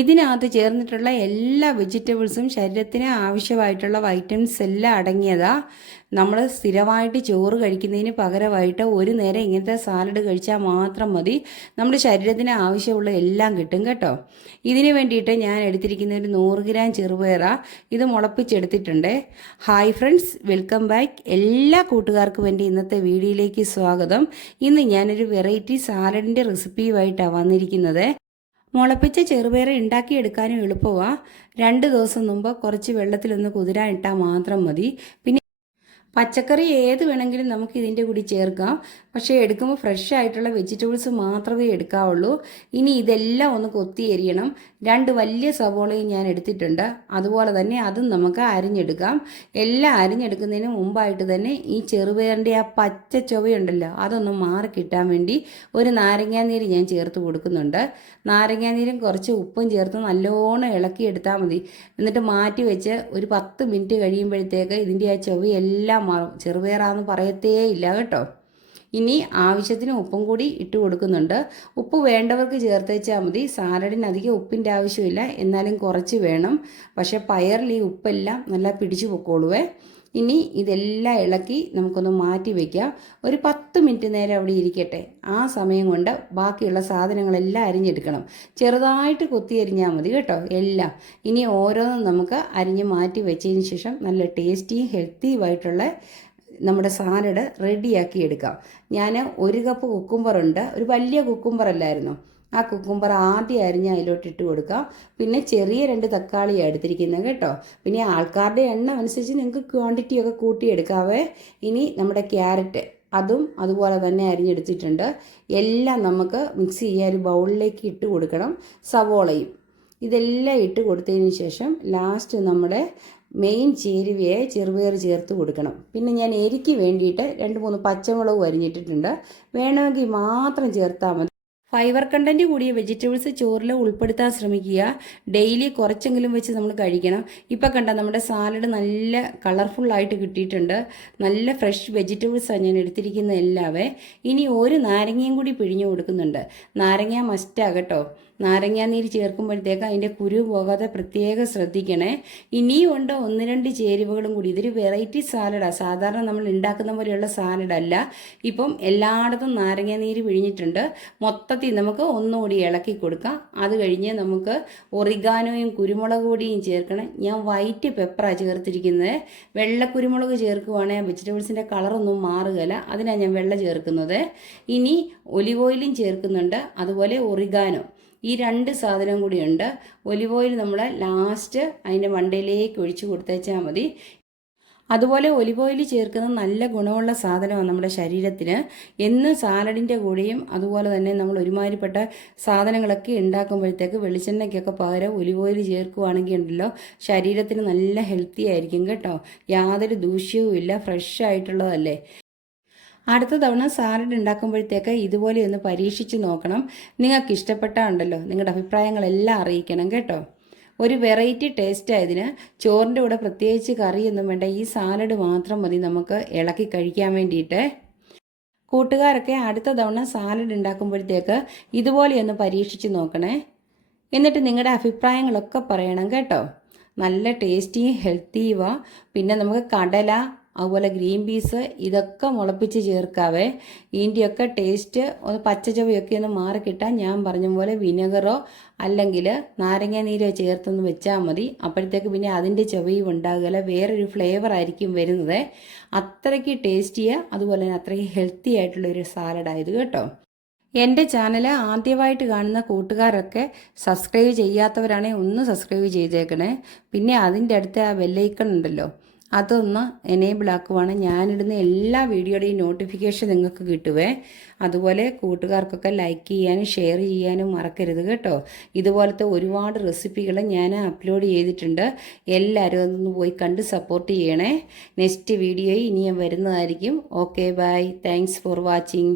ഇതിനകത്ത് ചേർന്നിട്ടുള്ള എല്ലാ വെജിറ്റബിൾസും ശരീരത്തിന് ആവശ്യമായിട്ടുള്ള വൈറ്റമിൻസ് എല്ലാം അടങ്ങിയതാ. നമ്മൾ സ്ഥിരമായിട്ട് ചോറ് കഴിക്കുന്നതിന് പകരമായിട്ട് ഒരു നേരം ഇങ്ങനത്തെ സാലഡ് കഴിച്ചാൽ മാത്രം മതി. നമ്മുടെ ശരീരത്തിന് ആവശ്യമുള്ള എല്ലാം കിട്ടും കേട്ടോ. ഇതിന് വേണ്ടിയിട്ട് ഞാൻ എടുത്തിരിക്കുന്ന ഒരു നൂറ് ഗ്രാം ചെറുപയറ. ഇത് മുളപ്പിച്ചെടുത്തിട്ടുണ്ട്. Hi friends welcome back. എല്ലാ കൂട്ടുകാർക്കും വേണ്ടി ഇന്നത്തെ വീഡിയോയിലേക്ക് സ്വാഗതം. ഇന്ന് ഞാനൊരു വെറൈറ്റി സാലഡിന്റെ റെസിപ്പിയുമായിട്ടാണ് വന്നിരിക്കുന്നത്. മുളപ്പിച്ച ചെറുപയർ ഉണ്ടാക്കിയെടുക്കാനും എളുപ്പമാണ് രണ്ട് ദിവസം മുമ്പ് കുറച്ച് വെള്ളത്തിലൊന്ന് കുതിരാൻ ഇട്ടാൽ മാത്രം മതി. പിന്നെ പച്ചക്കറി ഏത് വേണമെങ്കിലും നമുക്ക് ഇതിന്റെ കൂടി ചേർക്കാം. പക്ഷേ എടുക്കുമ്പോൾ ഫ്രഷ് ആയിട്ടുള്ള വെജിറ്റബിൾസ് മാത്രമേ എടുക്കാവുള്ളൂ. ഇനി ഇതെല്ലാം ഒന്ന് കൊത്തി എരിയണം. രണ്ട് വലിയ സവോളയും ഞാൻ എടുത്തിട്ടുണ്ട്. അതുപോലെ തന്നെ അതും നമുക്ക് അരിഞ്ഞെടുക്കാം. എല്ലാം അരിഞ്ഞെടുക്കുന്നതിന് മുമ്പായിട്ട് തന്നെ ഈ ചെറുപയറിന്റെ ആ പച്ച ചൊവയുണ്ടല്ലോ അതൊന്ന് മാറി കിട്ടാൻ വേണ്ടി ഒരു നാരങ്ങാനീര് ഞാൻ ചേർത്ത് കൊടുക്കുന്നുണ്ട്. നാരങ്ങാനീരും കുറച്ച് ഉപ്പും ചേർത്ത് നല്ലോണം ഇളക്കി എടുത്താൽ മതി. എന്നിട്ട് മാറ്റി വെച്ച് ഒരു പത്ത് മിനിറ്റ് കഴിയുമ്പോഴത്തേക്ക് ഇതിന്റെ ആ ചുവയെല്ലാം മാറും ചെറുപയറാന്ന് പറയത്തേ ഇല്ല കേട്ടോ. ഇനി ആവശ്യത്തിന് ഉപ്പും കൂടി ഇട്ട് കൊടുക്കുന്നുണ്ട്. ഉപ്പ് വേണ്ടവർക്ക് ചേർത്തേച്ചാൽ മതി. സാലഡിന് അധികം ഉപ്പിന്റെ ആവശ്യമില്ല. എന്നാലും കുറച്ച് വേണം. പക്ഷേ പയറിൽ ഈ ഉപ്പെല്ലാം നല്ല പിടിച്ചു പൊക്കോളുവേ. ഇനി ഇതെല്ലാം ഇളക്കി നമുക്കൊന്ന് മാറ്റി വയ്ക്കാം ഒരു പത്ത് മിനിറ്റ് നേരം അവിടെ ഇരിക്കട്ടെ. ആ സമയം കൊണ്ട് ബാക്കിയുള്ള സാധനങ്ങളെല്ലാം അരിഞ്ഞെടുക്കണം. ചെറുതായിട്ട് കൊത്തി അരിഞ്ഞാൽ മതി കേട്ടോ എല്ലാം. ഇനി ഓരോന്നും നമുക്ക് അരിഞ്ഞ് മാറ്റി വെച്ചതിന് ശേഷം നല്ല ടേസ്റ്റിയും ഹെൽത്തിയുമായിട്ടുള്ള നമ്മുടെ സാലഡ് റെഡിയാക്കി എടുക്കാം. ഞാൻ ഒരു കപ്പ് കുക്കുംബറുണ്ട് ഒരു വലിയ കുക്കുംബർ അല്ലായിരുന്നു. ആ കുക്കുംബർ ആദ്യം അരിഞ്ഞ് അതിലോട്ട് ഇട്ട് കൊടുക്കാം പിന്നെ ചെറിയ രണ്ട് തക്കാളിയാണ് എടുത്തിരിക്കുന്നത് കേട്ടോ. പിന്നെ ആൾക്കാരുടെ എണ്ണം അനുസരിച്ച് നിങ്ങൾക്ക് ക്വാണ്ടിറ്റി ഒക്കെ കൂട്ടിയെടുക്കാവേ. ഇനി നമ്മുടെ ക്യാരറ്റ് അതും അതുപോലെ തന്നെ അരിഞ്ഞെടുത്തിട്ടുണ്ട്. എല്ലാം നമുക്ക് മിക്സ് ചെയ്യാൻ ഒരു ബൗളിലേക്ക് ഇട്ട് കൊടുക്കണം. സവോളയും. ഇതെല്ലാം ഇട്ട് കൊടുത്തതിന് ശേഷം ലാസ്റ്റ് നമ്മുടെ മെയിൻ ചേരുവയെ ചെറുപയർ ചേർത്ത് കൊടുക്കണം. പിന്നെ ഞാൻ എരിക്ക് വേണ്ടിയിട്ട് രണ്ട് മൂന്ന് പച്ചമുളക് അരിഞ്ഞിട്ടിട്ടുണ്ട്. വേണമെങ്കിൽ മാത്രം ചേർത്താൽ മതി. ഫൈബർ കണ്ടന്റ് കൂടിയ വെജിറ്റബിൾസ് ചോറിൽ ഉൾപ്പെടുത്താൻ ശ്രമിക്കുക. ഡെയിലി കുറച്ചെങ്കിലും വെച്ച് നമ്മൾ കഴിക്കണം. ഇപ്പം കണ്ട നമ്മുടെ സാലഡ് നല്ല കളർഫുള്ളായിട്ട് കിട്ടിയിട്ടുണ്ട്. നല്ല ഫ്രഷ് വെജിറ്റബിൾസാണ് ഞാൻ എടുത്തിരിക്കുന്ന എല്ലാവേ. ഇനി ഒരു നാരങ്ങയും കൂടി പിഴിഞ്ഞു കൊടുക്കുന്നുണ്ട്. നാരങ്ങ മസ്റ്റാകട്ടോ നാരങ്ങാനീര് ചേർക്കുമ്പോഴത്തേക്ക് അതിന്റെ കുരു പോകാതെ പ്രത്യേകം ശ്രദ്ധിക്കണേ. ഇനിയും ഉണ്ട് ഒന്ന് രണ്ട് ചേരുവകളും കൂടി. ഇതൊരു വെറൈറ്റി സാലഡാണ് സാധാരണ നമ്മൾ ഉണ്ടാക്കുന്ന പോലെയുള്ള സാലഡല്ല ഇപ്പം എല്ലായിടത്തും നാരങ്ങാനീര് പിഴിഞ്ഞിട്ടുണ്ട്. മൊത്തത്തിൽ നമുക്ക് ഒന്നുകൂടി ഇളക്കി കൊടുക്കാം. അത് കഴിഞ്ഞ് നമുക്ക് ഒറിഗാനോയും കുരുമുളക് പൊടിയും ചേർക്കണം. ഞാൻ വൈറ്റ് പെപ്പറാണ് ചേർത്തിരിക്കുന്നത്. വെള്ള കുരുമുളക് ചേർക്കുവാണെങ്കിൽ വെജിറ്റബിൾസിന്റെ കളറൊന്നും മാറുകയില്ല. അതിനാണ് ഞാൻ വെള്ള ചേർക്കുന്നത്. ഇനി ഒലിവ് ഓയിലും ചേർക്കുന്നുണ്ട്. അതുപോലെ ഒറിഗാനോ. ഈ രണ്ട് സാധനം കൂടിയുണ്ട്. ഒലിവ് ഓയിൽ നമ്മൾ ലാസ്റ്റ് അതിന്റെ മണ്ടയിലേക്ക് ഒഴിച്ച് കൊടുത്തേച്ചാൽ മതി. അതുപോലെ ഒലിവ് ഓയിൽ ചേർക്കുന്ന നല്ല ഗുണമുള്ള സാധനമാണ് നമ്മുടെ ശരീരത്തിന്. എന്ന് സാലഡിന്റെ കൂടെയും അതുപോലെ തന്നെ നമ്മൾ ഒരുമാതിരിപ്പെട്ട സാധനങ്ങളൊക്കെ ഉണ്ടാക്കുമ്പോഴത്തേക്ക് വെളിച്ചെണ്ണയ്ക്കൊക്കെ പകരം ഒലിവ് ഓയിൽ ചേർക്കുവാണെങ്കിൽ ഉണ്ടല്ലോ ശരീരത്തിന് നല്ല ഹെൽത്തി ആയിരിക്കും കേട്ടോ. യാതൊരു ദൂഷ്യവും ഇല്ല ഫ്രഷ് ആയിട്ടുള്ളതല്ലേ. അടുത്ത തവണ സാലഡ് ഉണ്ടാക്കുമ്പോഴത്തേക്ക് ഇതുപോലെ ഒന്ന് പരീക്ഷിച്ച് നോക്കണം. നിങ്ങൾക്ക് ഇഷ്ടപ്പെട്ടാണ്ടല്ലോ നിങ്ങളുടെ അഭിപ്രായങ്ങളെല്ലാം അറിയിക്കണം കേട്ടോ. ഒരു വെറൈറ്റി ടേസ്റ്റ് ആയതിന് ചോറിന്റെ കൂടെ പ്രത്യേകിച്ച് കറിയൊന്നും വേണ്ട. ഈ സാലഡ് മാത്രം മതി നമുക്ക് ഇളക്കി കഴിക്കാൻ വേണ്ടിയിട്ട്. കൂട്ടുകാരൊക്കെ അടുത്ത തവണ സാലഡ് ഉണ്ടാക്കുമ്പോഴത്തേക്ക് ഇതുപോലെയൊന്ന് പരീക്ഷിച്ച് നോക്കണേ. എന്നിട്ട് നിങ്ങളുടെ അഭിപ്രായങ്ങളൊക്കെ പറയണം കേട്ടോ. നല്ല ടേസ്റ്റിയും ഹെൽത്തിയുവാ പിന്നെ നമുക്ക് കടല അതുപോലെ ഗ്രീൻ പീസ് ഇതൊക്കെ മുളപ്പിച്ച് ചേർക്കാവേ. ഇതിന്റെയൊക്കെ ടേസ്റ്റ് ഒന്ന് പച്ചച്ചവയൊക്കെ ഒന്ന് മാറിക്കിട്ടാൻ ഞാൻ പറഞ്ഞ പോലെ വിനെഗറോ അല്ലെങ്കിൽ നാരങ്ങ നീരോ ചേർത്തൊന്ന് വെച്ചാൽ മതി. അപ്പോഴത്തേക്ക് പിന്നെ അതിന്റെ ചവയും ഉണ്ടാകുകയില്ല വേറൊരു ഫ്ലേവർ ആയിരിക്കും വരുന്നത്. അത്രയ്ക്ക് ടേസ്റ്റിയ അതുപോലെ തന്നെ അത്രയ്ക്ക് ഹെൽത്തി ആയിട്ടുള്ള ഒരു സാലഡായത് കേട്ടോ. എന്റെ ചാനൽ ആദ്യമായിട്ട് കാണുന്ന കൂട്ടുകാരൊക്കെ സബ്സ്ക്രൈബ് ചെയ്യാത്തവരാണെങ്കിൽ ഒന്ന് സബ്സ്ക്രൈബ് ചെയ്തേക്കണേ. പിന്നെ അതിന്റെ അടുത്ത് ആ ബെല്ലൈക്കൺ ഉണ്ടല്ലോ. അതൊന്ന് എനേബിൾ ആക്കുവാണ്. ഞാനിടുന്ന എല്ലാ വീഡിയോയുടെയും നോട്ടിഫിക്കേഷൻ നിങ്ങൾക്ക് കിട്ടുവേ. അതുപോലെ കൂട്ടുകാർക്കൊക്കെ ലൈക്ക് ചെയ്യാനും ഷെയർ ചെയ്യാനും മറക്കരുത് കേട്ടോ. ഇതുപോലത്തെ ഒരുപാട് റെസിപ്പികൾ ഞാൻ അപ്ലോഡ് ചെയ്തിട്ടുണ്ട്. എല്ലാവരും അതൊന്ന് പോയി കണ്ട് സപ്പോർട്ട് ചെയ്യണേ. നെക്സ്റ്റ് വീഡിയോ ഇനി ഞാൻ വരുന്നതായിരിക്കും. Okay bye thanks for watching